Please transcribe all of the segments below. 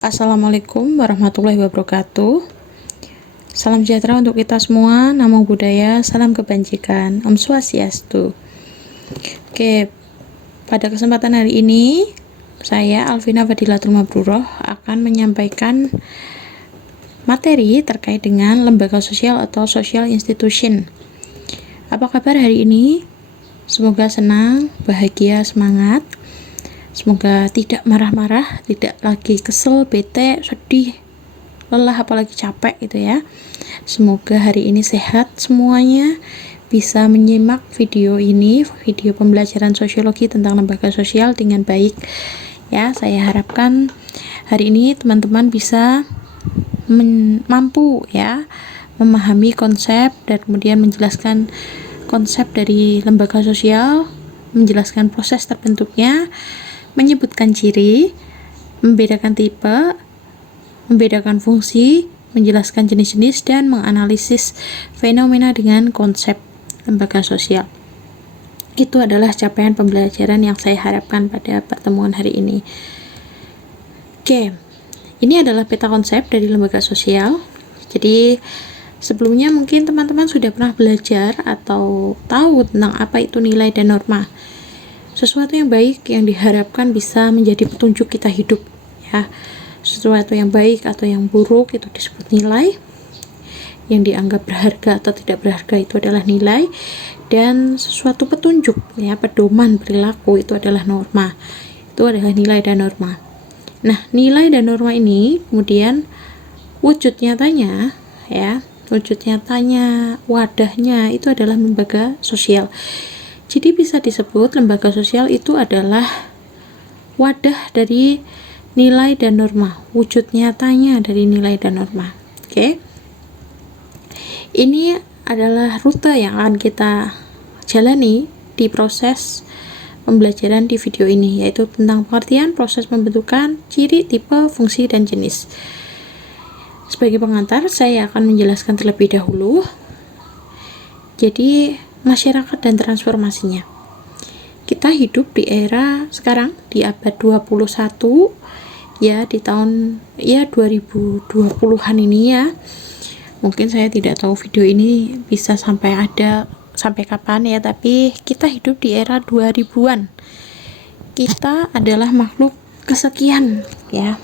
Assalamualaikum warahmatullahi wabarakatuh. Salam sejahtera untuk kita semua. Namo Buddhaya, salam kebajikan. Om Swastiastu. Oke, pada kesempatan hari ini saya Alvina Fadilatul Mabruroh akan menyampaikan materi terkait dengan lembaga sosial atau social institution. Apa kabar hari ini? Semoga senang, bahagia, semangat. Semoga tidak marah-marah, tidak lagi kesel, bete, sedih, lelah, apalagi capek gitu ya. Semoga hari ini sehat semuanya, bisa menyimak video ini, video pembelajaran sosiologi tentang lembaga sosial dengan baik. Ya, saya harapkan hari ini teman-teman bisa mampu ya memahami konsep dan kemudian menjelaskan konsep dari lembaga sosial, menjelaskan proses terbentuknya, menyebutkan ciri, membedakan tipe, membedakan fungsi, menjelaskan jenis-jenis, dan menganalisis fenomena dengan konsep lembaga sosial. Itu adalah capaian pembelajaran yang saya harapkan pada pertemuan hari ini. Oke, ini adalah peta konsep dari lembaga sosial. Jadi, sebelumnya mungkin teman-teman sudah pernah belajar atau tahu tentang apa itu nilai dan norma. Sesuatu yang baik yang diharapkan bisa menjadi petunjuk kita hidup ya. Sesuatu yang baik atau yang buruk itu disebut nilai. Yang dianggap berharga atau tidak berharga itu adalah nilai, dan sesuatu petunjuk ya, pedoman perilaku itu adalah norma. Itu adalah nilai dan norma. Nah, nilai dan norma ini kemudian wujud nyatanya ya, wujud nyatanya, wadahnya itu adalah lembaga sosial. Jadi bisa disebut lembaga sosial itu adalah wadah dari nilai dan norma, wujud nyatanya dari nilai dan norma. Oke. Ini adalah rute yang akan kita jalani di proses pembelajaran di video ini, yaitu tentang pengertian proses pembentukan ciri, tipe, fungsi, dan jenis. Sebagai pengantar, saya akan menjelaskan terlebih dahulu. Jadi, masyarakat dan transformasinya. Kita hidup di era sekarang di abad 21 ya, di tahun ya 2020-an ini ya. Mungkin saya tidak tahu video ini bisa sampai kapan ya, tapi kita hidup di era 2000-an. Kita adalah makhluk kesekian ya.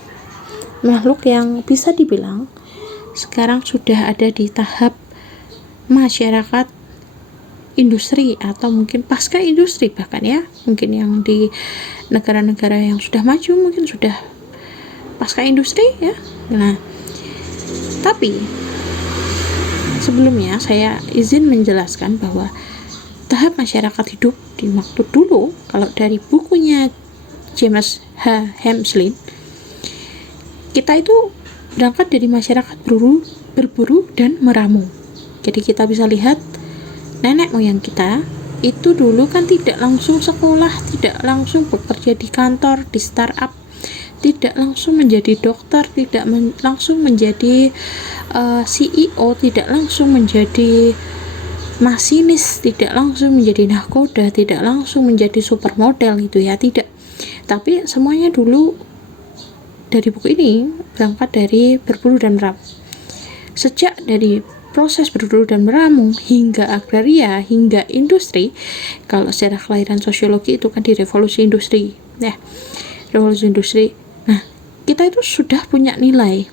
Makhluk yang bisa dibilang sekarang sudah ada di tahap masyarakat industri atau mungkin pasca industri bahkan ya, mungkin yang di negara-negara yang sudah maju mungkin sudah pasca industri ya. Nah, tapi sebelumnya saya izin menjelaskan bahwa tahap masyarakat hidup di waktu dulu, kalau dari bukunya James H. Hemsley, kita itu berangkat dari masyarakat berburu dan meramu. Jadi kita bisa lihat nenek moyang kita itu dulu kan tidak langsung sekolah, tidak langsung bekerja di kantor, di startup, tidak langsung menjadi dokter, tidak langsung menjadi CEO, tidak langsung menjadi masinis, tidak langsung menjadi nahkoda, tidak langsung menjadi supermodel gitu ya, tidak. Tapi semuanya dulu dari buku ini berangkat dari berburu dan meramu. Sejak dari proses berburu dan meramu hingga agraria, hingga industri, kalau secara kelahiran sosiologi itu kan di revolusi industri ya, revolusi industri. Nah, kita itu sudah punya nilai,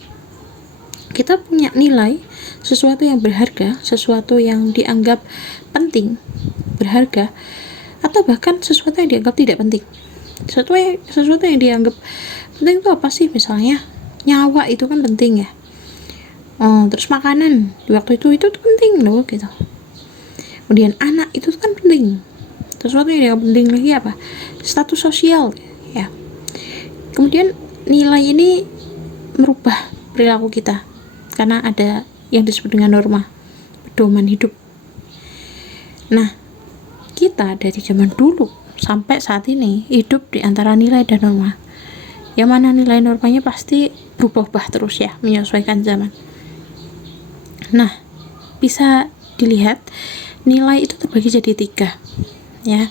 kita punya nilai, sesuatu yang berharga, sesuatu yang dianggap penting, berharga, atau bahkan sesuatu yang dianggap tidak penting. Sesuatu yang dianggap penting itu apa sih? Misalnya nyawa itu kan penting ya. Terus makanan di waktu itu penting loh gitu. Kemudian anak itu kan penting. Sesuatu yang penting lagi apa? Status sosial ya. Kemudian nilai ini merubah perilaku kita karena ada yang disebut dengan norma, pedoman hidup. Nah, kita dari zaman dulu sampai saat ini hidup di antara nilai dan norma. Yang mana nilai normanya pasti berubah-ubah terus ya, menyesuaikan zaman. Nah, bisa dilihat nilai itu terbagi jadi 3 ya.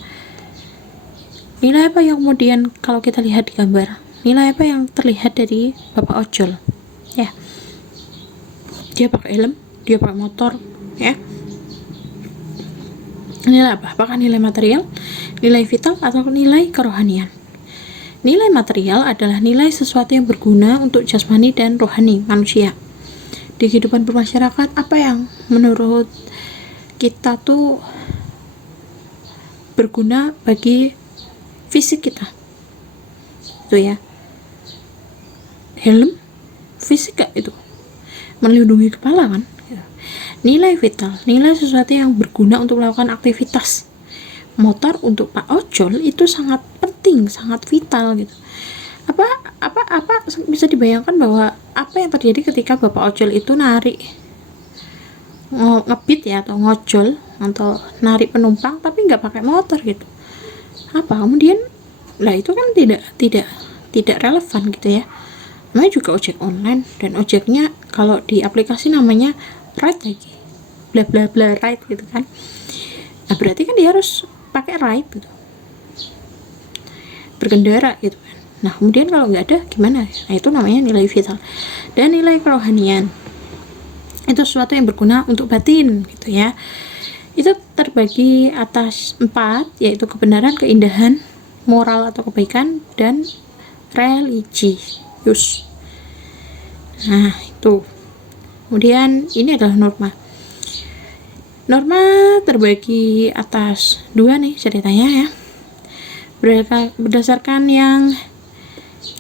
Nilai apa yang kemudian kalau kita lihat di gambar Nilai apa yang terlihat dari bapak ojol? Ya, dia pakai helm, dia pakai motor, ya. Nilai apa? Apakah nilai material, nilai vital, atau nilai kerohanian? Nilai material adalah nilai sesuatu yang berguna untuk jasmani dan rohani manusia. Di kehidupan bermasyarakat, apa yang menurut kita tuh berguna bagi fisik kita? Itu ya. Helm, fisik gak itu? Melindungi kepala kan? Nilai vital, nilai sesuatu yang berguna untuk melakukan aktivitas. Motor untuk Pak Ojol itu sangat penting, sangat vital gitu. Apa bisa dibayangkan bahwa apa yang terjadi ketika Bapak Ojol itu narik ngebit ya, atau ngojol atau narik penumpang tapi nggak pakai motor gitu. Apa kemudian? Lah itu kan tidak relevan gitu ya. Namanya juga ojek online, dan ojeknya kalau di aplikasi namanya ride lagi, bla bla bla ride gitu kan. Nah berarti kan dia harus pakai ride gitu, berkendara gitu kan. Nah kemudian kalau nggak ada gimana? Nah itu namanya nilai vital. Dan nilai kerohanian itu sesuatu yang berguna untuk batin gitu ya. Itu terbagi atas 4, yaitu kebenaran, keindahan, moral atau kebaikan, dan religius. Nah itu. Kemudian ini adalah norma. Norma terbagi atas 2 nih ceritanya ya. Berdasarkan yang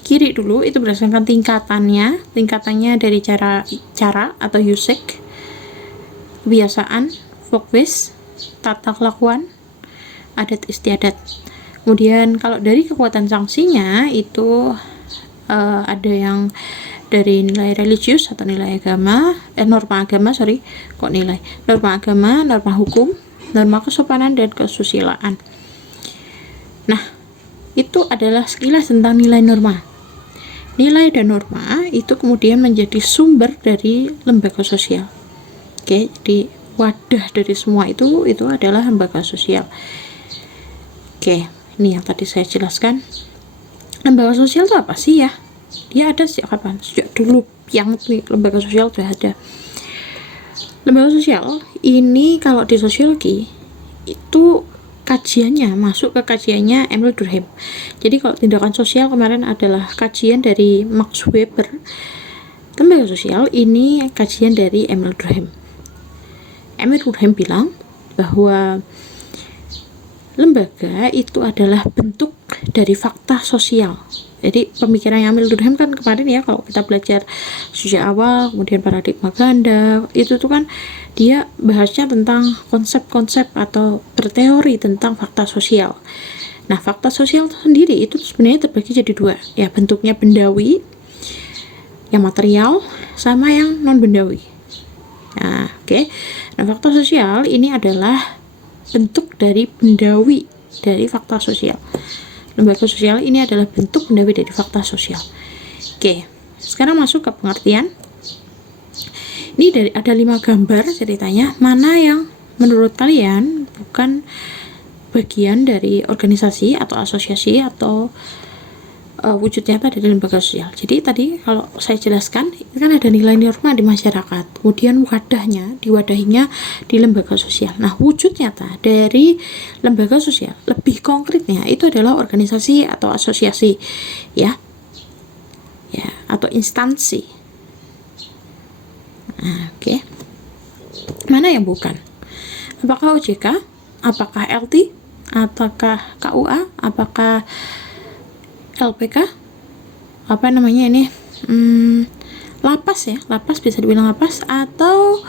kiri dulu, itu berdasarkan tingkatannya dari cara atau usage, kebiasaan, vokwis, tata kelakuan, adat istiadat. Kemudian kalau dari kekuatan sanksinya itu ada yang dari nilai religius atau nilai agama, norma agama, norma agama, norma hukum, norma kesopanan, dan kesusilaan. Nah, itu adalah sekilas tentang nilai norma. Nilai dan norma itu kemudian menjadi sumber dari lembaga sosial. Oke, jadi wadah dari semua itu adalah lembaga sosial. Oke, ini yang tadi saya jelaskan. Lembaga sosial itu apa sih ya? Dia ada sejak kapan? Sejak dulu yang lembaga sosial sudah ada. Lembaga sosial ini kalau di sosiologi itu kajiannya masuk ke kajiannya Emil Durkheim. Jadi kalau tindakan sosial kemarin adalah kajian dari Max Weber, lembaga sosial ini kajian dari Emil Durkheim. Emil Durkheim bilang bahwa lembaga itu adalah bentuk dari fakta sosial. Jadi pemikiran Emil Durkheim kan kemarin ya, kalau kita belajar sejak awal, kemudian paradigma ganda, itu tuh kan dia bahasnya tentang konsep-konsep atau berteori tentang fakta sosial. Nah, fakta sosial sendiri itu sebenarnya terbagi jadi 2, ya, bentuknya bendawi, yang material, sama yang non bendawi. Nah, oke. Nah, fakta sosial ini adalah bentuk dari bendawi dari fakta sosial. Lembaga sosial ini adalah bentuk bendawi dari fakta sosial. Oke, sekarang masuk ke pengertian. Ini ada 5 gambar ceritanya. Mana yang menurut kalian bukan bagian dari organisasi atau asosiasi atau wujud nyata dari lembaga sosial. Jadi tadi kalau saya jelaskan, ini kan ada nilai norma di masyarakat, kemudian diwadahinya di lembaga sosial. Nah, wujud nyata dari lembaga sosial lebih konkretnya itu adalah organisasi atau asosiasi, ya atau instansi. Nah, oke. Mana yang bukan? Apakah OJK? Apakah LT? Apakah KUA? Apakah LPK? Apa namanya ini? Lapas ya, lapas bisa dibilang lapas, atau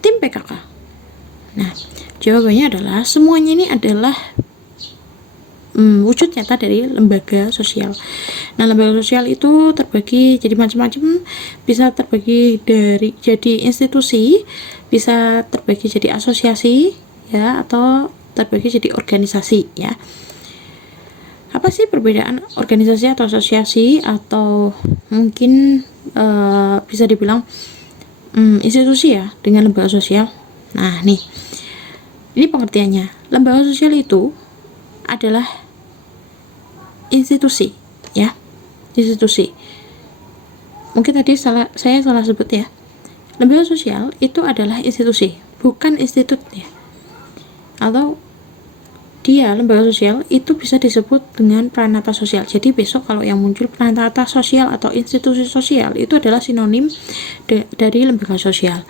tim PKK. Nah, jawabannya adalah semuanya ini adalah wujud nyata dari lembaga sosial. Nah, lembaga sosial itu terbagi jadi macam-macam, bisa terbagi dari jadi institusi, bisa terbagi jadi asosiasi, ya, atau terbagi jadi organisasi, ya. Apa sih perbedaan organisasi atau asosiasi, atau mungkin bisa dibilang institusi ya dengan lembaga sosial? Nah, nih, ini pengertiannya. Lembaga sosial itu adalah institusi, ya. institusi. Mungkin tadi saya salah sebut ya. Lembaga sosial itu adalah institusi, bukan institut ya. Atau dia lembaga sosial itu bisa disebut dengan pranata sosial. Jadi besok kalau yang muncul pranata sosial atau institusi sosial itu adalah sinonim dari lembaga sosial.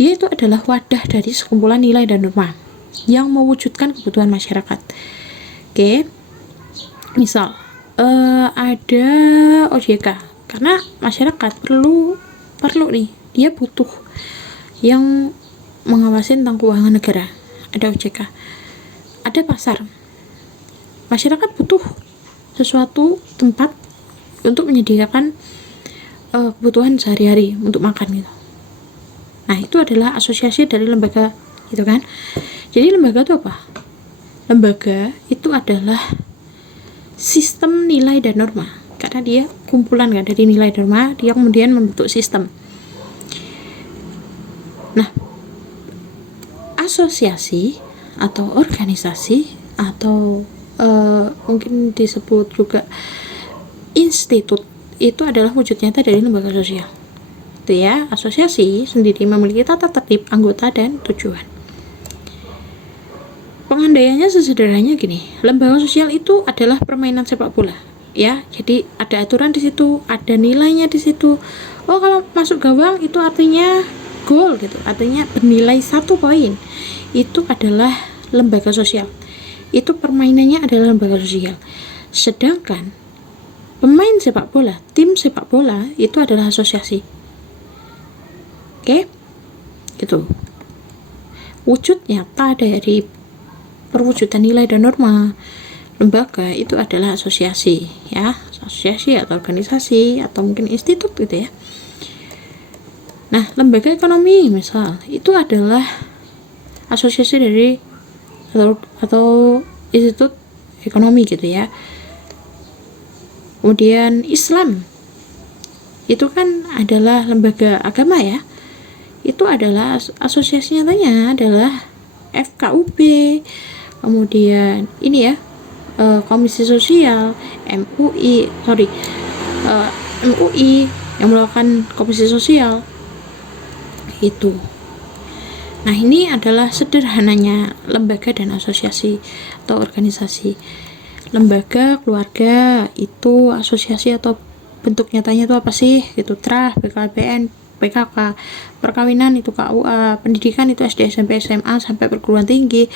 Dia itu adalah wadah dari sekumpulan nilai dan norma yang mewujudkan kebutuhan masyarakat. Oke, misal ada OJK karena masyarakat perlu nih, dia butuh yang mengawasi tentang keuangan negara, ada OJK. Ada pasar, masyarakat butuh sesuatu tempat untuk menyediakan kebutuhan sehari-hari untuk makan gitu. Nah, itu adalah asosiasi dari lembaga gitu kan. Jadi lembaga itu apa? Lembaga itu adalah sistem nilai dan norma, karena dia kumpulan kan dari nilai dan norma, dia kemudian membentuk sistem. Nah, asosiasi atau organisasi atau mungkin disebut juga institut itu adalah wujud nyata dari lembaga sosial. Itu ya, asosiasi sendiri memiliki tata tertib, anggota, dan tujuan. Pengandaiannya sesederhananya gini, lembaga sosial itu adalah permainan sepak bola ya. Jadi ada aturan di situ, ada nilainya di situ. Oh, kalau masuk gawang itu artinya gol gitu, artinya bernilai 1 poin. Itu adalah lembaga sosial. Itu permainannya adalah lembaga sosial. Sedangkan pemain sepak bola, tim sepak bola itu adalah asosiasi. Oke? Itu. Wujud nyata dari perwujudan nilai dan norma lembaga itu adalah asosiasi ya, asosiasi atau organisasi atau mungkin institut gitu ya. Nah, lembaga ekonomi misal itu adalah asosiasi dari atau institut ekonomi gitu ya. Kemudian Islam itu kan adalah lembaga agama ya. Itu adalah asosiasi nyatanya adalah FKUP, kemudian ini ya, Komisi Sosial, MUI yang melakukan Komisi Sosial itu. Nah, ini adalah sederhananya lembaga dan asosiasi atau organisasi. Lembaga, keluarga, itu asosiasi atau bentuk nyatanya itu apa sih? Gitu, TRAH, BKBN, PKK, perkawinan itu KUA, pendidikan itu SD, SMP, SMA, sampai perguruan tinggi,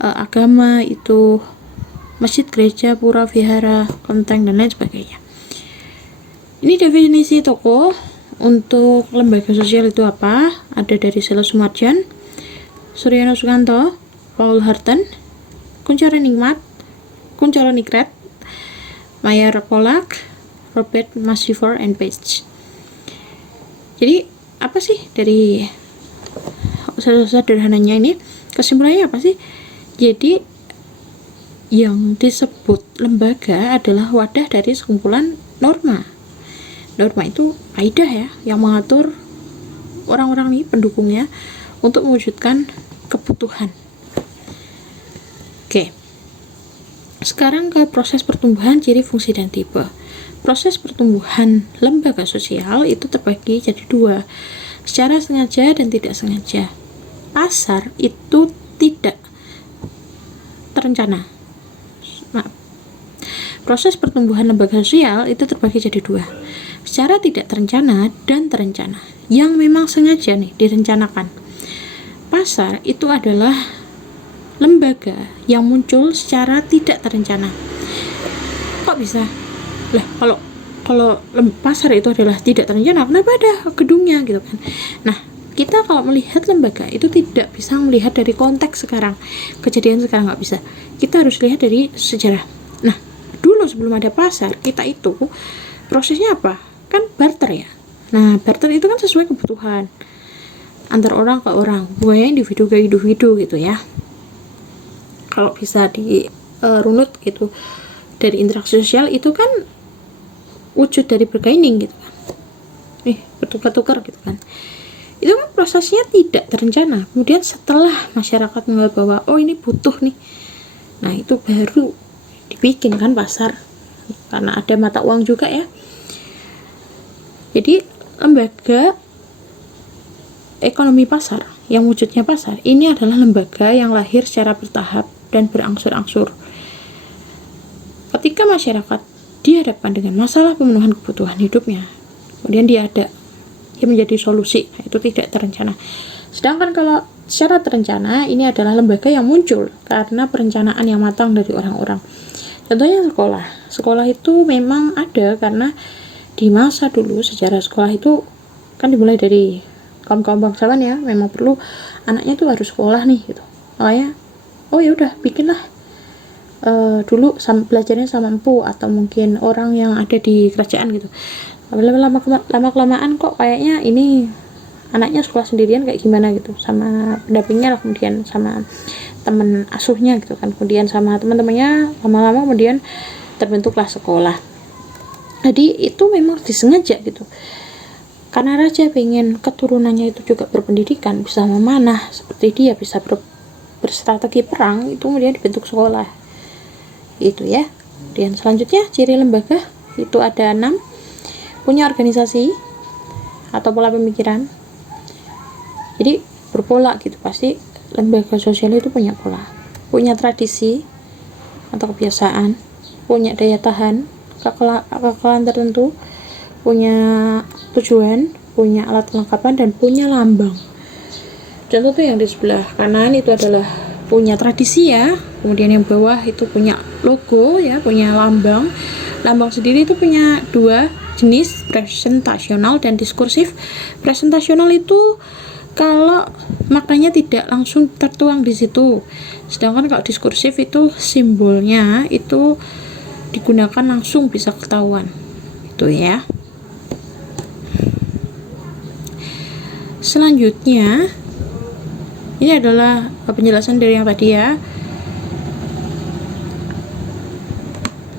agama itu masjid, gereja, pura, vihara, kelenteng, dan lain sebagainya. Ini definisi tokoh. Untuk lembaga sosial itu apa? Ada dari Sela Sumarjan, Suryono Sukanto, Paul Harten, Kunchoro Nikrat, Mayer Polak, Robert Masifor, and Page. Jadi apa sih dari sederhananya ini? Kesimpulannya apa sih? Jadi yang disebut lembaga adalah wadah dari sekumpulan norma. Norma itu kaidah ya, yang mengatur orang-orang ini pendukungnya untuk mewujudkan kebutuhan. Oke. Sekarang ke proses pertumbuhan, ciri, fungsi, dan tipe. Proses pertumbuhan lembaga sosial itu terbagi jadi 2, secara sengaja dan tidak sengaja. Pasar itu tidak terencana. Proses pertumbuhan lembaga sosial itu terbagi jadi 2, secara tidak terencana dan terencana, yang memang sengaja nih direncanakan. Pasar itu adalah lembaga yang muncul secara tidak terencana. Kok bisa? Lah, kalau pasar itu adalah tidak terencana, kenapa ada gedungnya gitu kan? Nah, kita kalau melihat lembaga itu tidak bisa melihat dari konteks sekarang, kejadian sekarang, nggak bisa. Kita harus lihat dari sejarah. Nah, dulu sebelum ada pasar, kita itu prosesnya apa? Kan barter ya. Nah, barter itu kan sesuai kebutuhan antar orang ke orang, bukan individu ke individu gitu ya. Kalau bisa dirunut gitu, dari interaksi sosial itu kan wujud dari bargaining gitu kan, bertukar-tukar gitu kan. Itu kan prosesnya tidak terencana. Kemudian setelah masyarakat menganggap bahwa oh ini butuh nih, nah itu baru dibikin kan pasar. karena ada mata uang juga ya. Jadi lembaga ekonomi pasar yang wujudnya pasar ini adalah lembaga yang lahir secara bertahap dan berangsur-angsur. Ketika masyarakat dihadapkan dengan masalah pemenuhan kebutuhan hidupnya, kemudian dia menjadi solusi, itu tidak terencana. Sedangkan kalau secara terencana, ini adalah lembaga yang muncul karena perencanaan yang matang dari orang-orang. Contohnya sekolah. Sekolah itu memang ada karena di masa dulu sejarah sekolah itu kan dimulai dari kaum bangsawan ya, memang perlu anaknya tuh harus sekolah nih gitu. Makanya oh ya udah bikinlah dulu belajarnya sama empu atau mungkin orang yang ada di kerajaan gitu. Lama kelamaan kok kayaknya ini anaknya sekolah sendirian kayak gimana gitu, sama pendampingnya lah, kemudian sama teman asuhnya gitu kan, kemudian sama teman-temannya, lama-lama kemudian terbentuklah sekolah. Jadi itu memang disengaja gitu, karena raja pengen keturunannya itu juga berpendidikan, bisa memanah seperti dia, bisa berstrategi perang, itu kemudian dibentuk sekolah itu ya. Kemudian selanjutnya ciri lembaga itu ada 6, punya organisasi atau pola pemikiran. Jadi berpola gitu, pasti lembaga sosial itu punya pola, punya tradisi atau kebiasaan, punya daya tahan, kekalahan tertentu, punya tujuan, punya alat kelengkapan, dan punya lambang. Contoh tuh yang di sebelah kanan itu adalah punya tradisi ya, kemudian yang bawah itu punya logo ya, punya lambang. Lambang sendiri itu punya 2 jenis, presentasional dan diskursif. Presentasional itu kalau maknanya tidak langsung tertuang di situ, sedangkan kalau diskursif itu simbolnya itu digunakan langsung, bisa ketahuan itu ya. Selanjutnya ini adalah penjelasan dari yang tadi ya.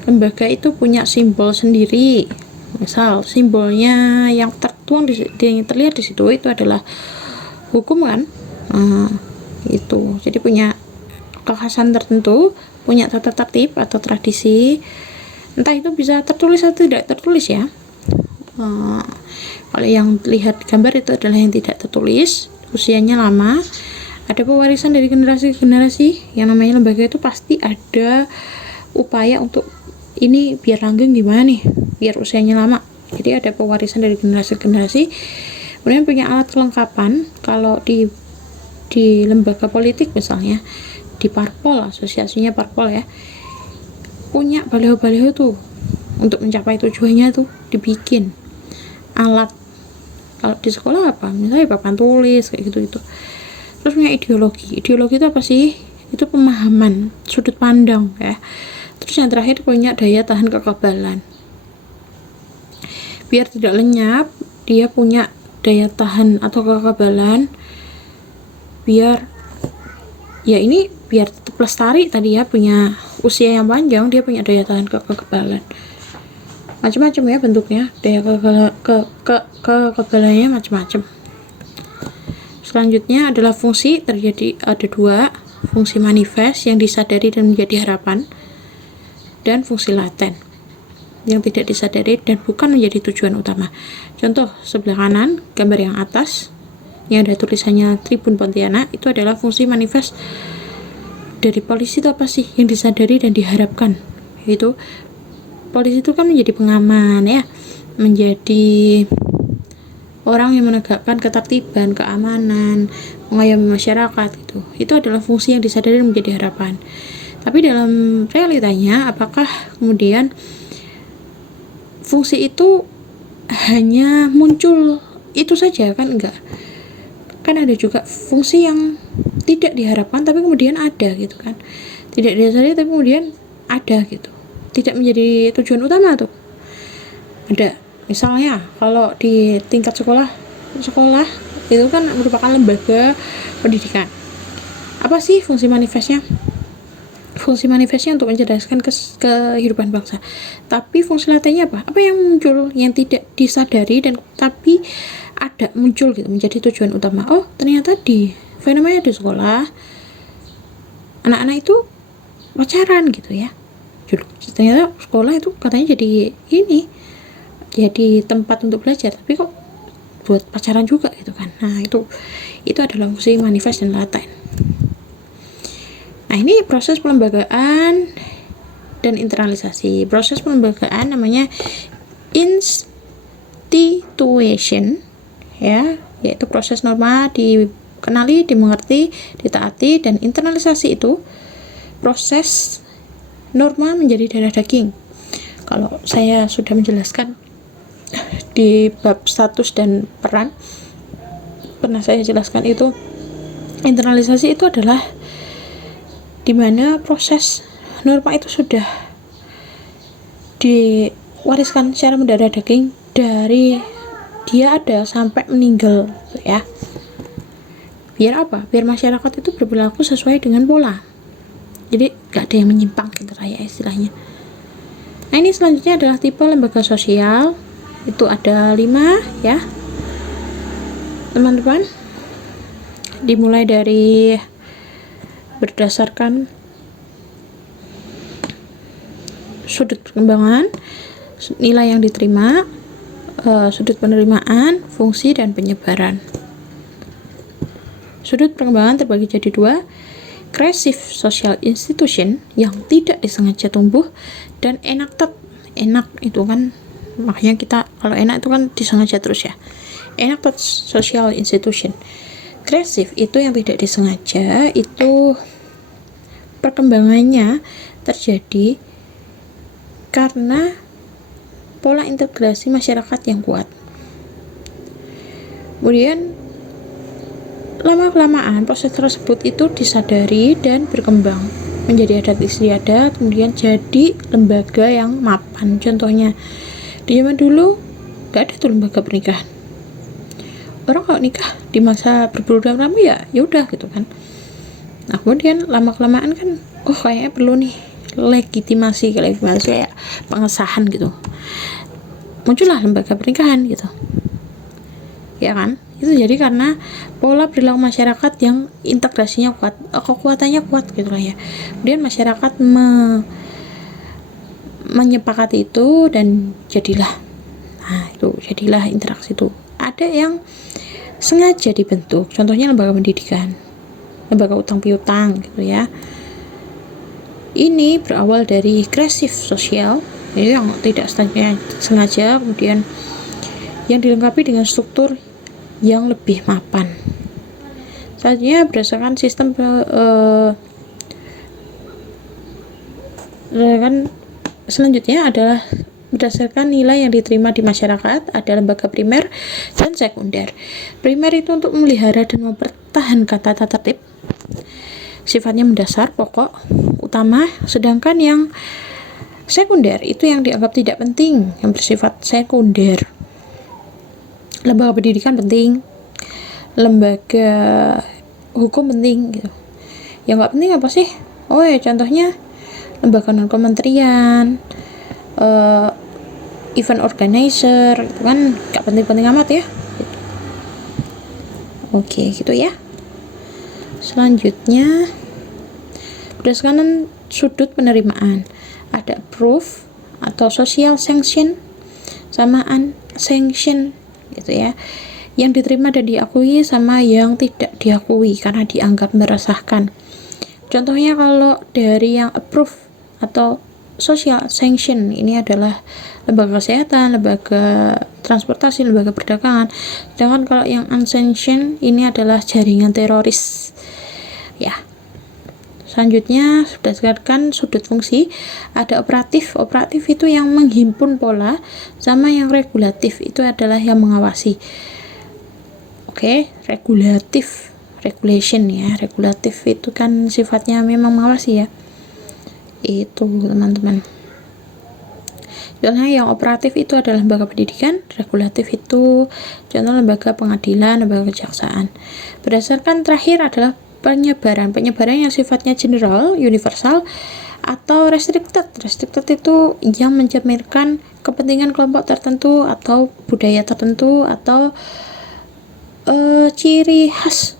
Lembaga itu punya simbol sendiri. Misal simbolnya yang tertuang yang terlihat di situ itu adalah hukum kan, itu jadi punya kekhasan tertentu, punya tata tertib atau tradisi, entah itu bisa tertulis atau tidak tertulis ya. Kalau yang lihat gambar itu adalah yang tidak tertulis, usianya lama, ada pewarisan dari generasi ke generasi. Yang namanya lembaga itu pasti ada upaya untuk ini biar langgeng gimana nih, biar usianya lama, jadi ada pewarisan dari generasi ke generasi. Kemudian punya alat kelengkapan. Kalau di lembaga politik misalnya, di parpol, asosiasinya parpol ya, punya baliho-baliho tuh untuk mencapai tujuannya tuh dibikin alat. Kalau di sekolah apa? Misalnya papan tulis kayak gitu. Terus punya ideologi. Ideologi itu apa sih? Itu pemahaman, sudut pandang ya. Terus yang terakhir punya daya tahan kekebalan. Biar tidak lenyap, dia punya daya tahan atau kekebalan, biar tetap lestari tadi ya, punya usia yang panjang, dia punya daya tahan kekebalan. Macam-macam ya bentuknya, daya kekebalannya macam-macam. Selanjutnya adalah fungsi, ada 2, fungsi manifest yang disadari dan menjadi harapan, dan fungsi laten yang tidak disadari dan bukan menjadi tujuan utama. Contoh sebelah kanan, gambar yang atas yang ada tulisannya Tribun Pontianak, itu adalah fungsi manifest dari polisi. Itu apa sih yang disadari dan diharapkan? Itu polisi itu kan menjadi pengaman ya, menjadi orang yang menegakkan ketertiban, keamanan, mengayomi masyarakat. Itu adalah fungsi yang disadari dan menjadi harapan. Tapi dalam realitanya, apakah kemudian fungsi itu hanya muncul itu saja? Kan enggak, kan ada juga fungsi yang tidak diharapkan tapi kemudian ada gitu kan, tidak disadari tapi kemudian ada gitu, tidak menjadi tujuan utama tuh. Ada misalnya kalau di tingkat sekolah itu kan merupakan lembaga pendidikan. Apa sih fungsi manifestnya? Fungsi manifestnya untuk mencerdaskan kehidupan bangsa. Tapi fungsi latennya apa? Apa yang muncul yang tidak disadari dan tapi ada muncul gitu menjadi tujuan utama. Oh, ternyata di fenomena di sekolah anak-anak itu pacaran gitu ya. ternyata sekolah itu katanya jadi tempat untuk belajar, tapi kok buat pacaran juga gitu kan. Nah, itu adalah fungsi manifest dan laten. Nah, ini proses pelembagaan dan internalisasi. Proses pelembagaan namanya institution, ya, yaitu proses norma dikenali, dimengerti, ditaati, dan internalisasi itu proses norma menjadi darah daging. Kalau saya sudah menjelaskan di bab status dan peran, pernah saya jelaskan itu, internalisasi itu adalah dimana proses norma itu sudah diwariskan secara mendarah daging dari dia ada sampai meninggal, ya. Biar apa? Biar masyarakat itu berperilaku sesuai dengan pola. Jadi gak ada yang menyimpang gitu ya istilahnya. Nah, ini selanjutnya adalah tipe lembaga sosial. Itu ada 5, ya teman-teman. Dimulai dari berdasarkan sudut pengembangan, nilai yang diterima, sudut penerimaan, fungsi, dan penyebaran. Sudut pengembangan terbagi jadi 2, creative social institution yang tidak disengaja tumbuh, dan enacted. Enak itu kan, makanya kita kalau enak itu kan disengaja terus ya. Enacted social institution. Creative itu yang tidak disengaja, itu perkembangannya terjadi karena pola integrasi masyarakat yang kuat. Kemudian lama-kelamaan proses tersebut itu disadari dan berkembang menjadi adat istiadat, kemudian jadi lembaga yang mapan. Contohnya di zaman dulu gak ada tuh lembaga pernikahan. Orang kalau nikah di masa berburu ramai ya udah gitu kan. Nah, kemudian lama-kelamaan kan kayaknya perlu nih legitimasi kayak pengesahan gitu. Muncullah lembaga pernikahan gitu. Ya kan? Itu jadi karena pola perilaku masyarakat yang integrasinya kuat, kekuatannya kuat gitu lah ya. Kemudian masyarakat menyepakati itu dan jadilah interaksi itu. Ada yang sengaja dibentuk, contohnya lembaga pendidikan, lembaga utang piutang gitu ya. Ini berawal dari creative sosial, jadi yang tidak sengaja, kemudian yang dilengkapi dengan struktur yang lebih mapan. Selanjutnya berdasarkan sistem selanjutnya adalah berdasarkan nilai yang diterima di masyarakat. Ada lembaga primer dan sekunder. Primer itu untuk memelihara dan mempertahankan tata tertib, sifatnya mendasar, pokok, utama. Sedangkan yang sekunder itu yang dianggap tidak penting, yang bersifat sekunder. Lembaga pendidikan penting, lembaga hukum penting gitu. Yang nggak penting apa sih? Contohnya lembaga non kementerian, event organizer, itu kan nggak penting-penting amat ya. Oke, gitu ya. Selanjutnya berdasarkan sudut penerimaan, ada proof atau social sanction sama unsanction gitu ya, yang diterima dan diakui sama yang tidak diakui karena dianggap meresahkan. Contohnya kalau dari yang approve atau social sanction, ini adalah lembaga kesehatan, lembaga transportasi, lembaga perdagangan. Sedangkan kalau yang unsanction ini adalah jaringan teroris ya. Selanjutnya berdasarkan sudut fungsi, ada operatif. Operatif itu yang menghimpun pola, sama yang regulatif itu adalah yang mengawasi. Regulatif, regulation ya. Regulatif itu kan sifatnya memang mengawasi ya. Itu teman-teman. Contohnya yang operatif itu adalah lembaga pendidikan, regulatif itu contoh lembaga pengadilan, lembaga kejaksaan. Berdasarkan terakhir adalah penyebaran yang sifatnya general, universal, atau restricted. Restricted itu yang mencerminkan kepentingan kelompok tertentu atau budaya tertentu atau ciri khas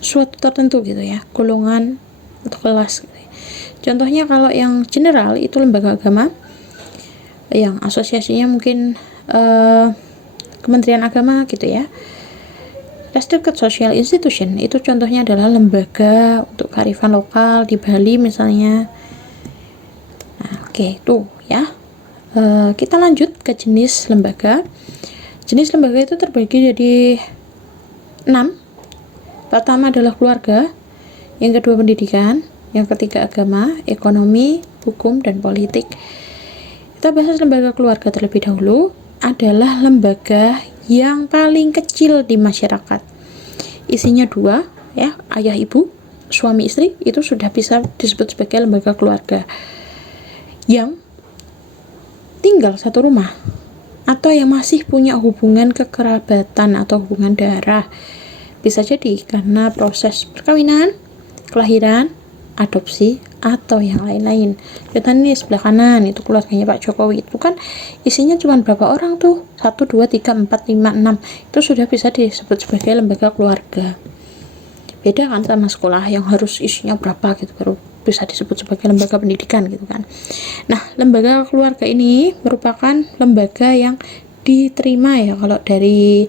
suatu tertentu gitu ya, golongan atau kelas gitu ya. Contohnya kalau yang general itu lembaga agama, yang asosiasinya mungkin Kementerian Agama gitu ya. Restricted Social Institution itu contohnya adalah lembaga untuk kearifan lokal di Bali misalnya. Nah, oke, tuh ya. Kita lanjut ke jenis lembaga. Jenis lembaga itu terbagi jadi 6. Pertama adalah keluarga, yang kedua pendidikan, yang ketiga agama, ekonomi, hukum, dan politik. Kita bahas lembaga keluarga terlebih dahulu. Adalah lembaga yang paling kecil di masyarakat. Isinya 2, ya, ayah ibu, suami istri, itu sudah bisa disebut sebagai lembaga keluarga. Yang tinggal satu rumah atau yang masih punya hubungan kekerabatan atau hubungan darah, bisa jadi karena proses perkawinan, kelahiran, adopsi, atau yang lain-lain. Kita nih sebelah kanan itu keluarganya Pak Jokowi, itu kan isinya cuma berapa orang tuh, 1, 2, 3, 4, 5, 6, itu sudah bisa disebut sebagai lembaga keluarga. Beda kan sama sekolah yang harus isinya berapa gitu baru bisa disebut sebagai lembaga pendidikan gitu kan. Nah, lembaga keluarga ini merupakan lembaga yang diterima ya kalau dari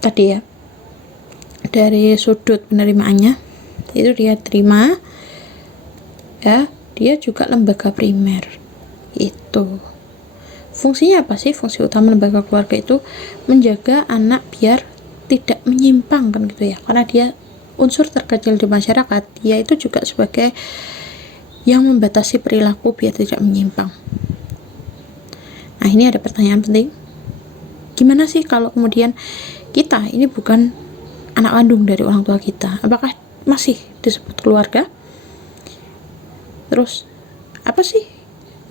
tadi ya, dari sudut penerimaannya itu dia terima ya, dia juga lembaga primer. Itu fungsinya apa sih? Fungsi utama lembaga keluarga itu menjaga anak biar tidak menyimpang kan gitu ya, karena dia unsur terkecil di masyarakat, dia itu juga sebagai yang membatasi perilaku biar tidak menyimpang. Nah, ini ada pertanyaan penting, gimana sih kalau kemudian kita ini bukan anak kandung dari orang tua kita, apakah masih disebut keluarga? Terus apa sih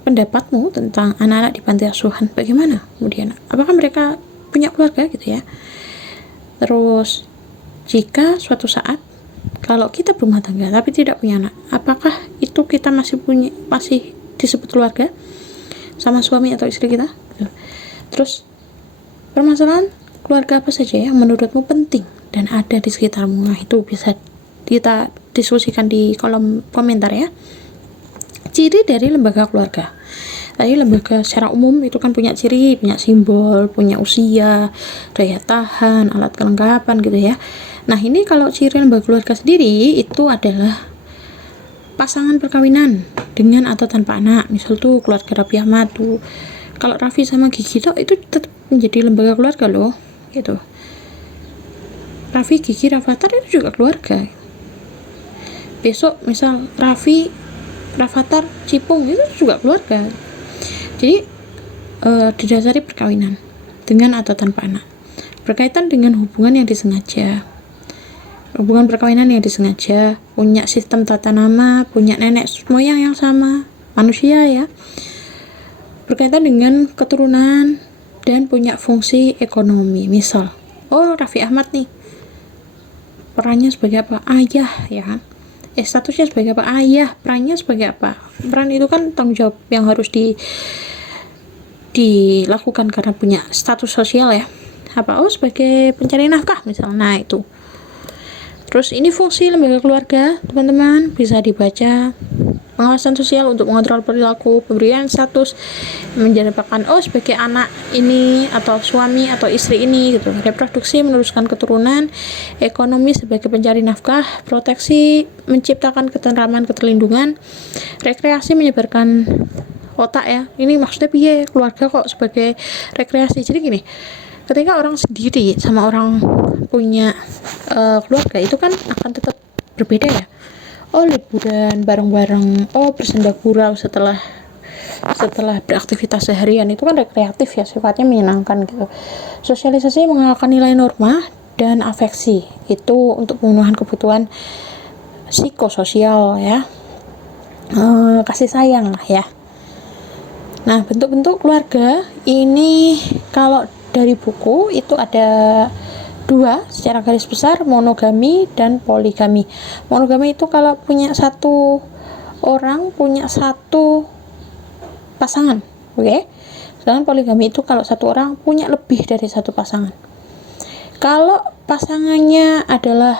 pendapatmu tentang anak-anak di panti asuhan? Bagaimana kemudian, apakah mereka punya keluarga gitu ya? Terus jika suatu saat kalau kita berumah tangga tapi tidak punya anak, apakah itu kita masih disebut keluarga sama suami atau istri kita? Terus permasalahan keluarga apa saja yang menurutmu penting dan ada di sekitarmu? Nah, itu bisa kita diskusikan di kolom komentar ya. Ciri dari lembaga keluarga. Tadi lembaga secara umum itu kan punya ciri, punya simbol, punya usia, daya tahan, alat kelengkapan gitu ya. Nah, ini kalau ciri lembaga keluarga sendiri itu adalah pasangan perkawinan dengan atau tanpa anak. Misal tuh keluarga Raffi Ahmad tuh. Kalau Raffi sama Gigi tuh itu tetap menjadi lembaga keluarga loh, gitu. Raffi, Gigi, Rafathar itu juga keluarga. Besok misal Raffi, Rafathar, Cipung itu juga keluarga. Jadi didasari perkawinan dengan atau tanpa anak, berkaitan dengan hubungan yang disengaja, hubungan perkawinan yang disengaja, punya sistem tata nama, punya nenek moyang yang sama, manusia ya, berkaitan dengan keturunan dan punya fungsi ekonomi. Misal, Raffi Ahmad nih perannya sebagai apa? Ayah ya kan, statusnya sebagai apa? Ayah. Perannya sebagai apa? Peran itu kan tanggung jawab yang harus dilakukan karena punya status sosial ya. Apa? Sebagai pencari nafkah misalnya. Nah, itu. Terus ini fungsi lembaga keluarga, teman-teman bisa dibaca. Pengawasan sosial untuk mengontrol perilaku, pemberian status, menjadikan sebagai anak ini atau suami atau istri ini gitu. Reproduksi meneruskan keturunan, ekonomi sebagai pencari nafkah, proteksi menciptakan ketentraman, keterlindungan, rekreasi menyebarkan otak ya. Ini maksudnya piye keluarga kok sebagai rekreasi. Jadi gini, ketika orang sendiri sama orang punya keluarga itu kan akan tetap berbeda ya. Liburan bareng-bareng, bersenda gurau setelah beraktivitas seharian, itu kan rekreatif ya, sifatnya menyenangkan gitu. Sosialisasi mengenalkan nilai norma dan afeksi, itu untuk pemenuhan kebutuhan psikososial ya, kasih sayang lah ya. Nah, bentuk-bentuk keluarga ini kalau dari buku itu ada 2 secara garis besar, monogami dan poligami. Monogami itu kalau punya satu orang punya satu pasangan, oke? Sedangkan poligami itu kalau satu orang punya lebih dari satu pasangan. Kalau pasangannya adalah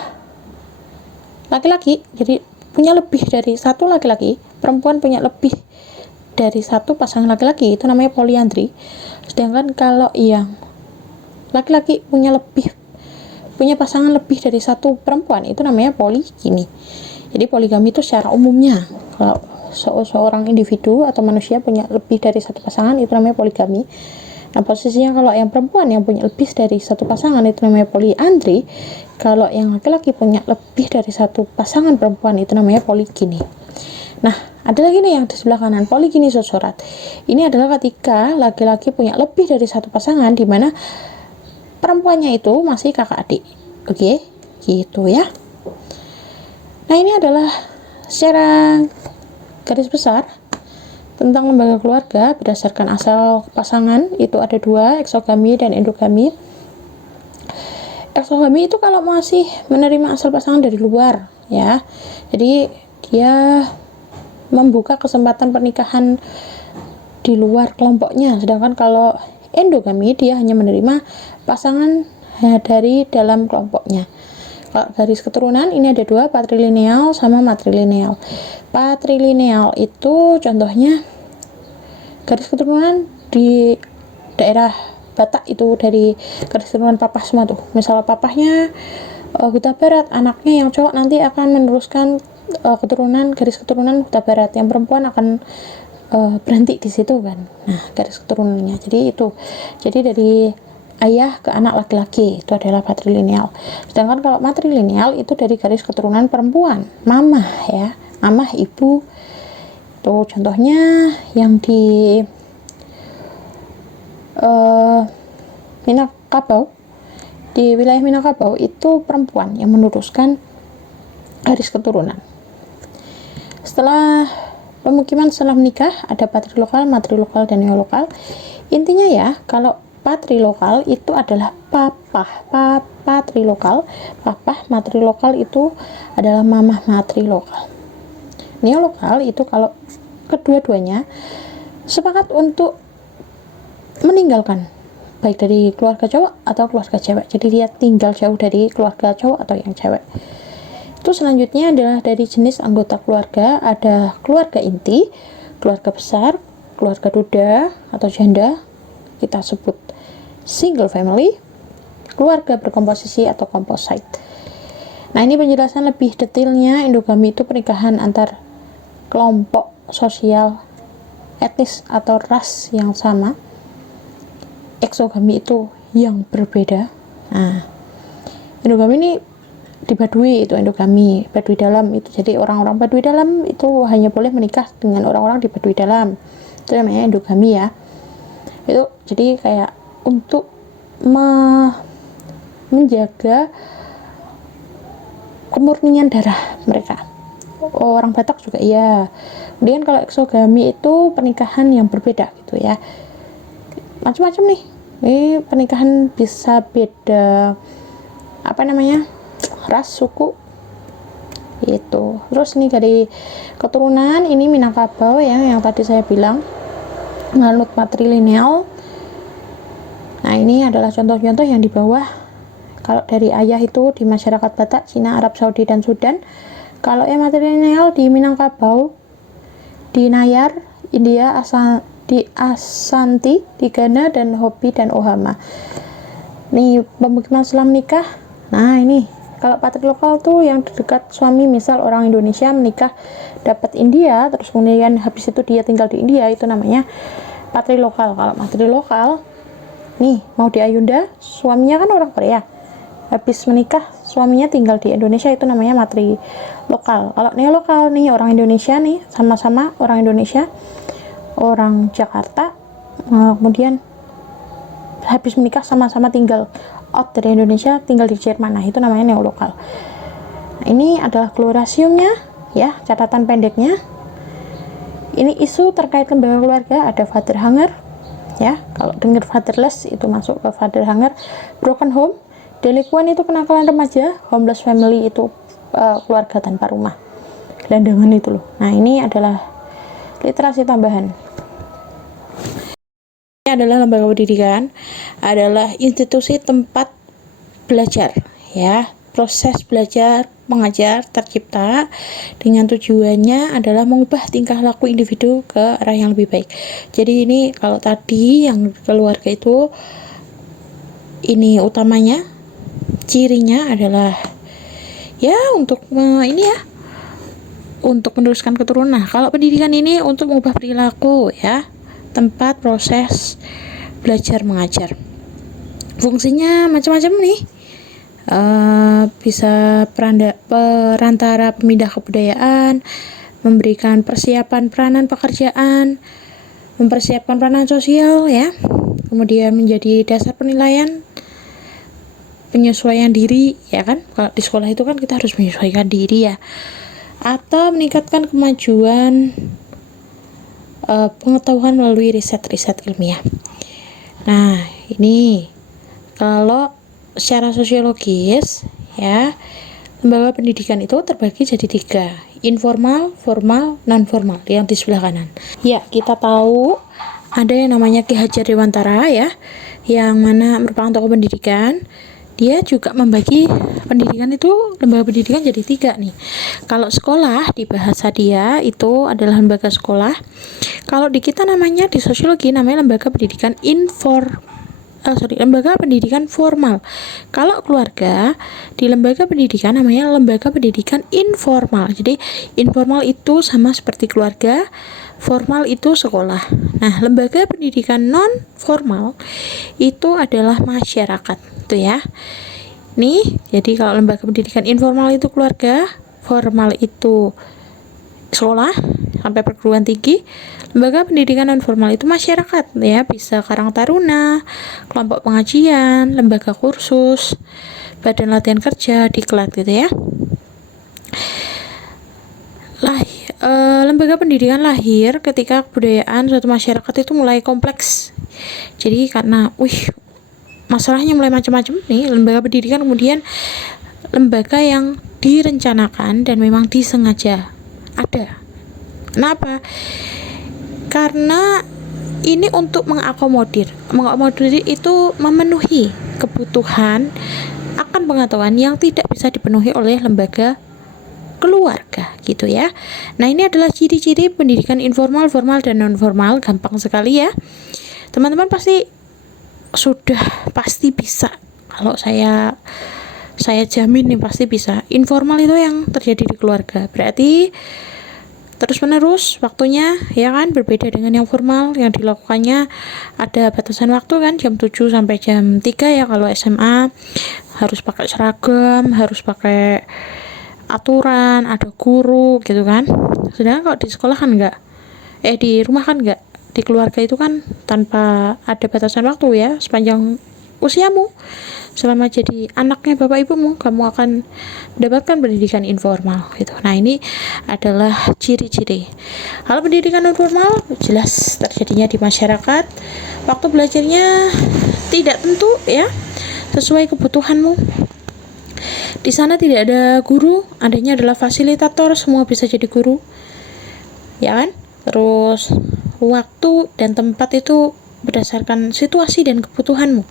laki-laki, jadi punya lebih dari satu laki-laki, perempuan punya lebih dari satu pasangan laki-laki, itu namanya poliandri. Sedangkan kalau yang laki-laki punya pasangan lebih dari satu perempuan, itu namanya poligami. Jadi poligami itu secara umumnya, kalau seorang individu atau manusia punya lebih dari satu pasangan, itu namanya poligami. Nah, posisinya kalau yang perempuan yang punya lebih dari satu pasangan, itu namanya poliandri. Kalau yang laki-laki punya lebih dari satu pasangan perempuan, itu namanya poligini. Nah, ada lagi nih yang di sebelah kanan, poligini sosorat. Ini adalah ketika laki-laki punya lebih dari satu pasangan, di mana perempuannya itu masih kakak adik. Oke, gitu ya. Nah, ini adalah secara garis besar tentang lembaga keluarga berdasarkan asal pasangan. Itu ada dua, eksogami dan endogami. Eksogami itu kalau masih menerima asal pasangan dari luar, ya, jadi dia membuka kesempatan pernikahan di luar kelompoknya. Sedangkan kalau endogami, dia hanya menerima pasangan dari dalam kelompoknya. Kalau garis keturunan ini ada dua, patrilineal sama matrilineal. Patrilineal itu contohnya garis keturunan di daerah Batak, itu dari garis keturunan papah semua tuh. Misalnya papahnya Huta Barat, anaknya yang cowok nanti akan meneruskan garis keturunan Huta Barat, yang perempuan akan berhenti di situ kan. Nah, garis keturunannya. Jadi dari ayah ke anak laki-laki, itu adalah patrilineal. Sedangkan kalau matrilineal itu dari garis keturunan perempuan, mamah ya, mamah ibu. Tuh contohnya yang di Minangkabau, di wilayah Minangkabau itu perempuan yang meneruskan garis keturunan. Setelah pemukiman setelah menikah ada patrilokal, matrilokal, dan neolokal. Intinya ya, kalau patrilokal itu adalah patrilokal, matrilokal itu adalah mamah matrilokal. Neolokal itu kalau kedua-duanya sepakat untuk meninggalkan, baik dari keluarga cowok atau keluarga cewek, jadi dia tinggal jauh dari keluarga cowok atau yang cewek. Itu selanjutnya adalah dari jenis anggota keluarga, ada keluarga inti, keluarga besar, keluarga duda atau janda, kita sebut single family, keluarga berkomposisi atau composite. Nah, ini penjelasan lebih detailnya. Endogami itu pernikahan antar kelompok sosial, etnis atau ras yang sama. Eksogami itu yang berbeda. Nah, endogami ini di Baduy itu endogami, Baduy dalam itu, jadi orang-orang Baduy dalam itu hanya boleh menikah dengan orang-orang di Baduy dalam, itu namanya endogami ya. Itu jadi kayak untuk menjaga kemurnian darah mereka. Orang Batak juga iya. Kemudian kalau eksogami itu pernikahan yang berbeda gitu ya, macam-macam nih. Ini pernikahan bisa beda ras, suku itu. Terus nih dari keturunan ini Minangkabau ya, yang tadi saya bilang menganut matrilineal. Nah, ini adalah contoh-contoh yang di bawah. Kalau dari ayah itu di masyarakat Batak, Cina, Arab Saudi, dan Sudan. Kalau yang matrilineal di Minangkabau, di Nayar, India, di Asanti, di Ghana, dan Hopi dan Ohama. Nih pemukiman setelah menikah. Nah, ini kalau patrilokal tuh yang dekat suami, misal orang Indonesia menikah dapat India, terus kemudian habis itu dia tinggal di India, itu namanya patrilokal. Kalau matrilokal, nih mau di Ayunda, suaminya kan orang Korea, habis menikah suaminya tinggal di Indonesia, itu namanya matrilokal. Kalau neolokal nih, orang Indonesia nih, sama-sama orang Indonesia, orang Jakarta, kemudian habis menikah sama-sama tinggal out dari Indonesia, tinggal di Jerman. Nah, itu namanya neolokal. Nah, ini adalah glorasiumnya ya, catatan pendeknya. Ini isu terkait lembaga keluarga, ada fatherhanger ya. Kalau dengar fatherless itu masuk ke fatherhanger. Broken home, delinquent itu kenakalan remaja, homeless family itu keluarga tanpa rumah, gelandangan itu loh. Nah, ini adalah literasi tambahan. Ini adalah lembaga pendidikan, adalah institusi tempat belajar ya, proses belajar mengajar tercipta dengan tujuannya adalah mengubah tingkah laku individu ke arah yang lebih baik. Jadi ini kalau tadi yang keluarga itu ini utamanya cirinya adalah ya untuk ini ya untuk meneruskan keturunan. Nah, kalau pendidikan ini untuk mengubah perilaku ya, tempat proses belajar mengajar. Fungsinya macam-macam nih. Bisa perantara pemindah kebudayaan, memberikan persiapan peranan pekerjaan, mempersiapkan peranan sosial ya, kemudian menjadi dasar penilaian, penyesuaian diri ya kan. Kalau di sekolah itu kan kita harus menyesuaikan diri ya, atau meningkatkan kemajuan pengetahuan melalui riset-riset ilmiah. Nah, ini kalau secara sosiologis ya, lembaga pendidikan itu terbagi jadi 3, informal, formal, non formal yang di sebelah kanan. Ya, kita tahu ada yang namanya Ki Hajar Dewantara ya, yang mana merupakan tokoh pendidikan. Dia juga membagi pendidikan itu, lembaga pendidikan jadi 3 nih. Kalau sekolah di bahasa dia itu adalah lembaga sekolah. Kalau di kita namanya di sosiologi namanya lembaga pendidikan lembaga pendidikan formal. Kalau keluarga di lembaga pendidikan namanya lembaga pendidikan informal. Jadi informal itu sama seperti keluarga, formal itu sekolah. Nah, lembaga pendidikan non formal itu adalah masyarakat, itu ya. Nih, jadi kalau lembaga pendidikan informal itu keluarga, formal itu sekolah sampai perguruan tinggi. Lembaga pendidikan non formal itu masyarakat ya, bisa Karang Taruna, kelompok pengajian, lembaga kursus, badan latihan kerja, diklat gitu ya. Lembaga pendidikan lahir ketika kebudayaan suatu masyarakat itu mulai kompleks. Jadi karena masalahnya mulai macam-macam nih, lembaga pendidikan kemudian lembaga yang direncanakan dan memang disengaja ada. Kenapa? Karena ini untuk mengakomodir itu memenuhi kebutuhan akan pengetahuan yang tidak bisa dipenuhi oleh lembaga keluarga gitu ya. Nah, ini adalah ciri-ciri pendidikan informal, formal, dan non formal. Gampang sekali ya, teman-teman pasti bisa. Kalau saya jamin nih pasti bisa. Informal itu yang terjadi di keluarga, berarti terus menerus waktunya ya kan, berbeda dengan yang formal yang dilakukannya ada batasan waktu kan, jam 7 sampai jam 3 ya. Kalau SMA harus pakai seragam, harus pakai aturan, ada guru gitu kan. Sedangkan kalau di sekolah kan enggak, di rumah kan enggak, di keluarga itu kan tanpa ada batasan waktu ya, sepanjang usiamu selama jadi anaknya bapak ibumu, kamu akan mendapatkan pendidikan informal gitu. Nah, ini adalah ciri-ciri. Kalau pendidikan non formal jelas terjadinya di masyarakat, waktu belajarnya tidak tentu ya, sesuai kebutuhanmu. Di sana tidak ada guru, adanya adalah fasilitator, semua bisa jadi guru ya kan. Terus waktu dan tempat itu berdasarkan situasi dan kebutuhanmu.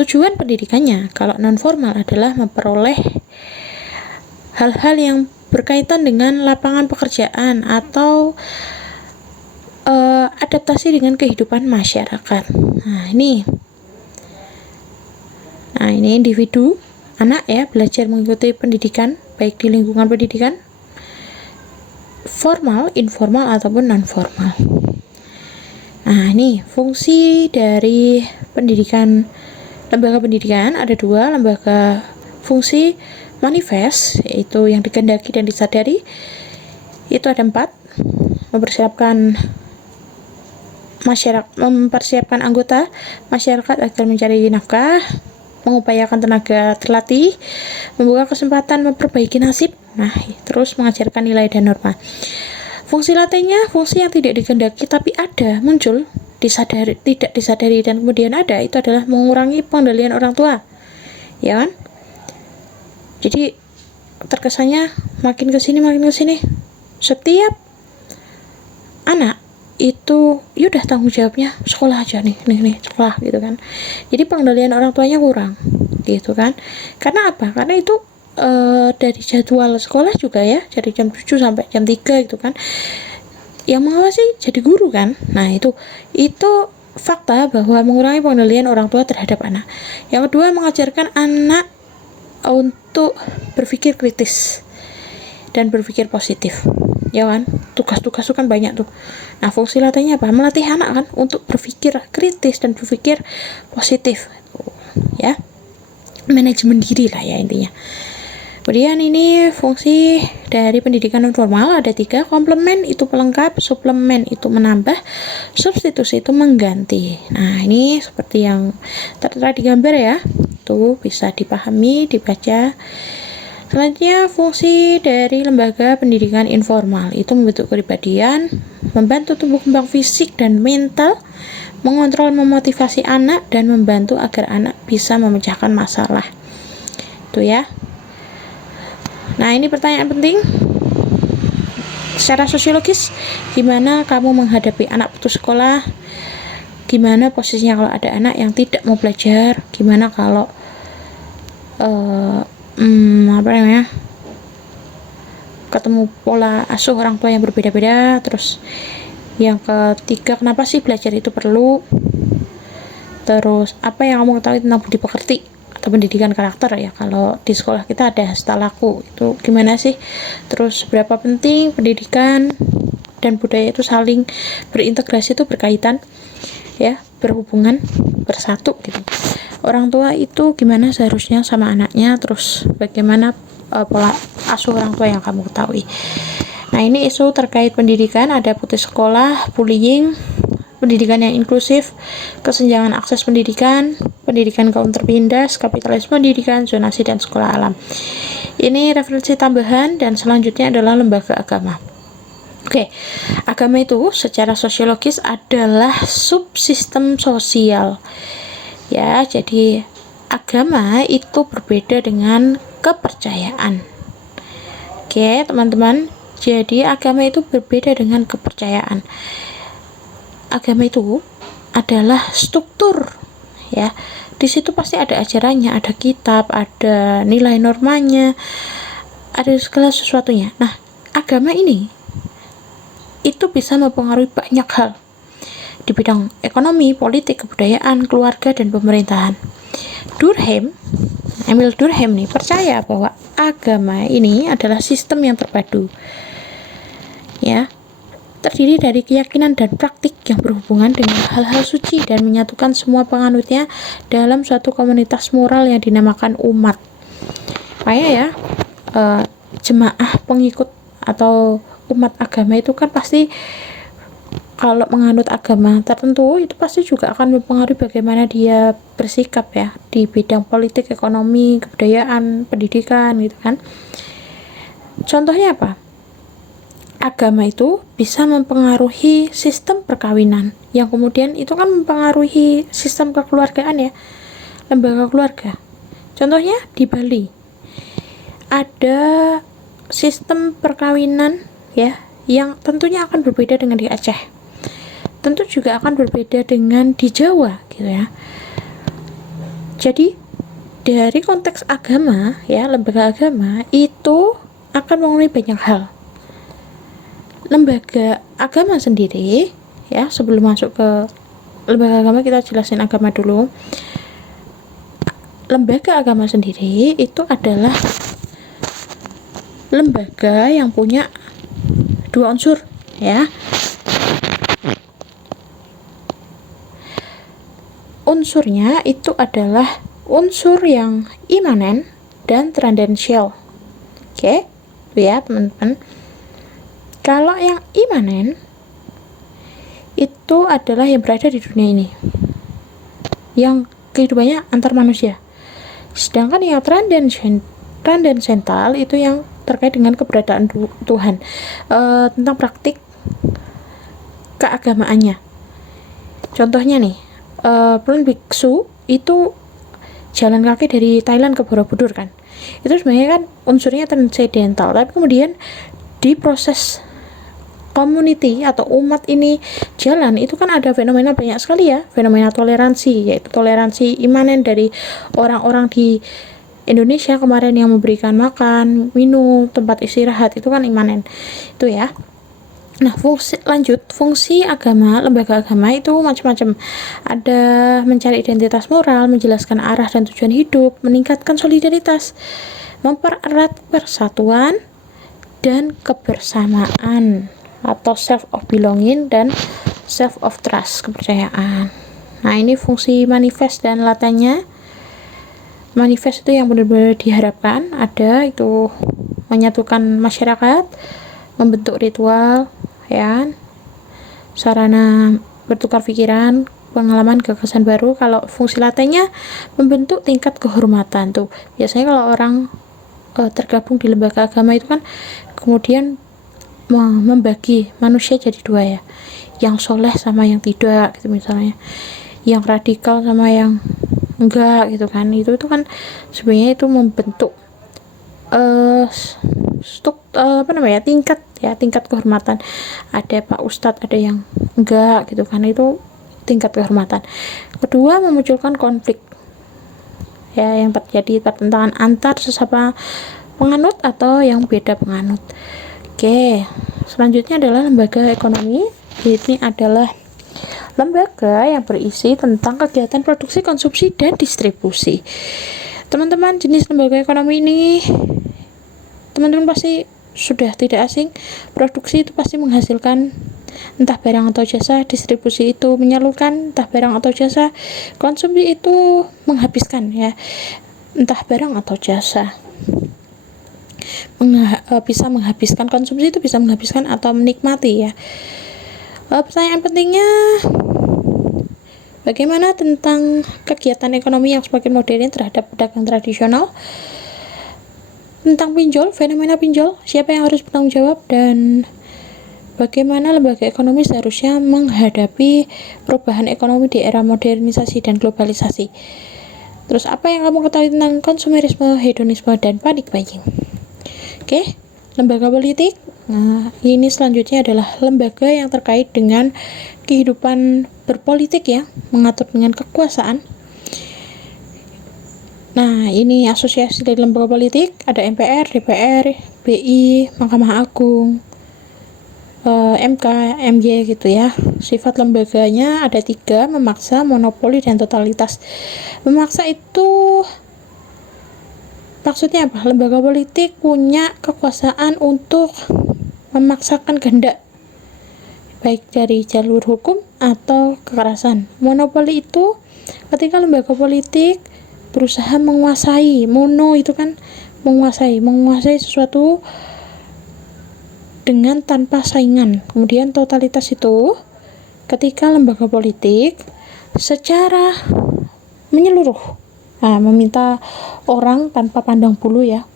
Tujuan pendidikannya kalau non formal adalah memperoleh hal-hal yang berkaitan dengan lapangan pekerjaan atau adaptasi dengan kehidupan masyarakat. Nah, ini individu anak ya, belajar mengikuti pendidikan baik di lingkungan pendidikan formal, informal ataupun non formal. Nah, ini fungsi dari lembaga pendidikan ada 2, lembaga fungsi manifest yaitu yang dikehendaki dan disadari itu ada 4, mempersiapkan anggota masyarakat agar mencari nafkah, mengupayakan tenaga terlatih, membuka kesempatan memperbaiki nasib, terus mengajarkan nilai dan norma. Fungsi lainnya, fungsi yang tidak dikehendaki tapi ada, muncul, tidak disadari dan kemudian ada, itu adalah mengurangi pengendalian orang tua ya kan. Jadi terkesannya makin kesini setiap anak itu yaudah tanggung jawabnya sekolah aja nih sekolah gitu kan. Jadi pengendalian orang tuanya kurang gitu kan. Karena apa? Karena itu dari jadwal sekolah juga ya, dari jam 7 sampai jam 3 gitu kan, yang mengawasi jadi guru kan. Nah itu fakta bahwa mengurangi pengendalian orang tua terhadap anak. Yang kedua, mengajarkan anak untuk berpikir kritis dan berpikir positif, ya kan. Tugas-tugas itu kan banyak tuh. Nah fungsi latihnya apa? Melatih anak kan untuk berpikir kritis dan berpikir positif, ya, manajemen diri lah ya intinya. Kemudian ini fungsi dari pendidikan non formal ada 3. Komplement itu pelengkap, suplemen itu menambah, substitusi itu mengganti. Nah ini seperti yang tertera di gambar ya, tuh bisa dipahami, dibaca. Selanjutnya fungsi dari lembaga pendidikan informal itu membentuk kepribadian, membantu tumbuh kembang fisik dan mental, mengontrol memotivasi anak, dan membantu agar anak bisa memecahkan masalah. Itu ya. Nah ini pertanyaan penting. Secara sosiologis, gimana kamu menghadapi anak putus sekolah? Gimana posisinya kalau ada anak yang tidak mau belajar? Gimana kalau ketemu pola asuh orang tua yang berbeda-beda? Terus yang ketiga, kenapa sih belajar itu perlu? Terus apa yang kamu ketahui tentang budi pekerti atau pendidikan karakter ya, kalau di sekolah kita ada hasta laku, itu gimana sih? Terus berapa penting pendidikan dan budaya itu saling berintegrasi, itu berkaitan ya, berhubungan, bersatu gitu. Orang tua itu gimana seharusnya sama anaknya, terus bagaimana pola asuh orang tua yang kamu ketahui. Nah ini isu terkait pendidikan, ada putus sekolah, bullying, pendidikan yang inklusif, kesenjangan akses pendidikan, pendidikan kaum tertindas, kapitalisme pendidikan, zonasi, dan sekolah alam. Ini referensi tambahan, dan selanjutnya adalah lembaga agama. Oke, agama itu secara sosiologis adalah subsistem sosial. Ya, jadi agama itu berbeda dengan kepercayaan. Oke, teman-teman. Jadi agama itu berbeda dengan kepercayaan. Agama itu adalah struktur ya. Di situ pasti ada ajarannya, ada kitab, ada nilai normanya, ada segala sesuatunya. Nah, agama ini itu bisa mempengaruhi banyak hal di bidang ekonomi, politik, kebudayaan, keluarga, dan pemerintahan. Emil Durkheim nih percaya bahwa agama ini adalah sistem yang terpadu. Ya, terdiri dari keyakinan dan praktik yang berhubungan dengan hal-hal suci dan menyatukan semua penganutnya dalam suatu komunitas moral yang dinamakan umat. Makanya ya, jemaah pengikut atau umat agama itu kan pasti kalau menganut agama tertentu itu pasti juga akan mempengaruhi bagaimana dia bersikap ya di bidang politik, ekonomi, kebudayaan, pendidikan gitu kan. Contohnya apa? Agama itu bisa mempengaruhi sistem perkawinan, yang kemudian itu kan mempengaruhi sistem kekeluargaan ya, lembaga keluarga. Contohnya di Bali ada sistem perkawinan ya, yang tentunya akan berbeda dengan di Aceh, tentu juga akan berbeda dengan di Jawa gitu ya. Jadi dari konteks agama ya, lembaga agama itu akan mengenai banyak hal. Lembaga agama sendiri ya, sebelum masuk ke lembaga agama kita jelasin agama dulu. Lembaga agama sendiri itu adalah lembaga yang punya 2 unsur ya. Unsurnya itu adalah unsur yang imanen dan trandensial. Oke, ya teman-teman. Kalau yang imanen itu adalah yang berada di dunia ini, yang kehidupannya antar manusia. Sedangkan yang trandensental itu yang terkait dengan keberadaan Tuhan, tentang praktik keagamaannya. Contohnya nih, Pun Biksu itu jalan kaki dari Thailand ke Borobudur kan, itu sebenarnya kan unsurnya transendental, tapi kemudian di proses community atau umat ini jalan, itu kan ada fenomena banyak sekali ya, fenomena toleransi, yaitu toleransi imanen dari orang-orang di Indonesia kemarin yang memberikan makan, minum, tempat istirahat, itu kan imanen itu ya. Nah, fungsi agama, lembaga agama itu macam-macam. Ada mencari identitas moral, menjelaskan arah dan tujuan hidup, meningkatkan solidaritas, mempererat persatuan dan kebersamaan atau self of belonging dan self of trust, kepercayaan. Nah, ini fungsi manifest dan latennya. Manifest itu yang benar-benar diharapkan ada, itu menyatukan masyarakat, membentuk ritual, ya, sarana bertukar pikiran, pengalaman, gagasan baru. Kalau fungsi latennya membentuk tingkat kehormatan. Tuh biasanya kalau orang tergabung di lembaga agama itu kan kemudian membagi manusia jadi dua ya, yang soleh sama yang tidak gitu, misalnya yang radikal sama yang enggak gitu kan. Itu kan sebenarnya itu membentuk tingkat kehormatan. Ada Pak Ustadz, ada yang enggak gitu kan, itu tingkat kehormatan. Kedua, memunculkan konflik ya, yang terjadi pertentangan antar sesama penganut atau yang beda penganut. Oke, selanjutnya adalah lembaga ekonomi. Ini adalah lembaga yang berisi tentang kegiatan produksi, konsumsi, dan distribusi. Teman-teman, jenis lembaga ekonomi ini teman-teman pasti sudah tidak asing. Produksi itu pasti menghasilkan entah barang atau jasa, distribusi itu menyalurkan entah barang atau jasa, konsumsi itu menghabiskan ya, entah barang atau jasa. Bisa menghabiskan, konsumsi itu bisa menghabiskan atau menikmati ya. Pertanyaan pentingnya, bagaimana tentang kegiatan ekonomi yang semakin modern terhadap pedagang tradisional? Tentang pinjol, fenomena pinjol, siapa yang harus bertanggung jawab, dan bagaimana lembaga ekonomi seharusnya menghadapi perubahan ekonomi di era modernisasi dan globalisasi. Terus apa yang kamu ketahui tentang konsumerisme, hedonisme, dan panic buying? Oke, lembaga politik. Nah, ini selanjutnya adalah lembaga yang terkait dengan kehidupan berpolitik ya, mengatur dengan kekuasaan. Nah, ini asosiasi dari lembaga politik, ada MPR, DPR, BI, Mahkamah Agung, MK, MY gitu ya. Sifat lembaganya ada 3, memaksa, monopoli, dan totalitas. Memaksa itu maksudnya apa? Lembaga politik punya kekuasaan untuk memaksakan kehendak, baik dari jalur hukum atau kekerasan. Monopoli itu ketika lembaga politik berusaha menguasai, mono itu kan menguasai sesuatu dengan tanpa saingan. Kemudian totalitas itu ketika lembaga politik secara menyeluruh meminta orang tanpa pandang bulu ya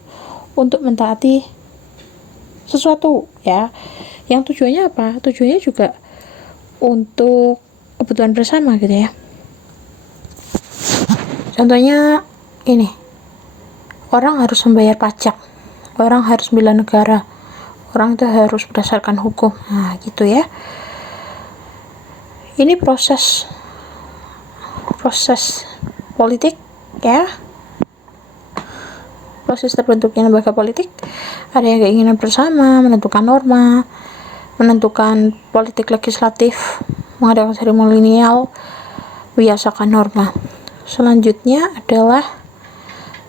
untuk mentaati sesuatu ya, yang tujuannya apa? Tujuannya juga untuk kebutuhan bersama gitu ya. Contohnya ini, orang harus membayar pajak, orang harus membela negara, orang itu harus berdasarkan hukum. Nah gitu ya. Ini proses politik ya, proses terbentuknya lembaga politik. Ada yang keinginan bersama, menentukan norma, menentukan politik legislatif, mengadakan seremonial, membiasakan norma. Selanjutnya adalah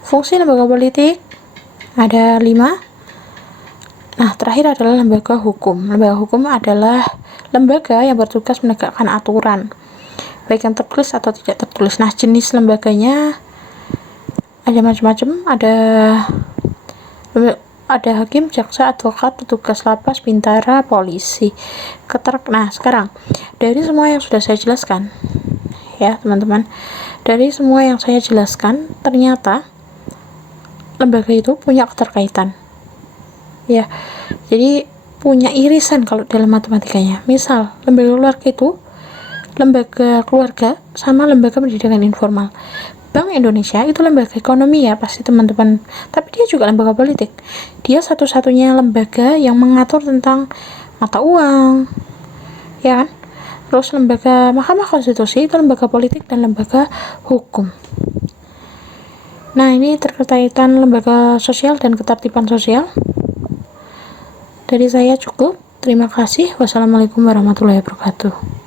fungsi lembaga politik, ada 5. Nah, terakhir adalah lembaga hukum. Lembaga hukum adalah lembaga yang bertugas menegakkan aturan, baik yang tertulis atau tidak tertulis. Nah, jenis lembaganya ada macam-macam, ada hakim, jaksa, advokat, petugas lapas, bintara, polisi. Nah, sekarang dari semua yang sudah saya jelaskan ya teman-teman, dari semua yang saya jelaskan, ternyata lembaga itu punya keterkaitan ya, jadi punya irisan kalau dalam matematikanya. Misal lembaga keluarga itu lembaga keluarga sama lembaga pendidikan informal. Bank Indonesia itu lembaga ekonomi ya pasti teman-teman, tapi dia juga lembaga politik. Dia satu-satunya lembaga yang mengatur tentang mata uang ya kan. Terus lembaga Mahkamah Konstitusi itu lembaga politik dan lembaga hukum. Nah, ini terkaitan lembaga sosial dan ketertiban sosial. Dari saya cukup. Terima kasih. Wassalamualaikum warahmatullahi wabarakatuh.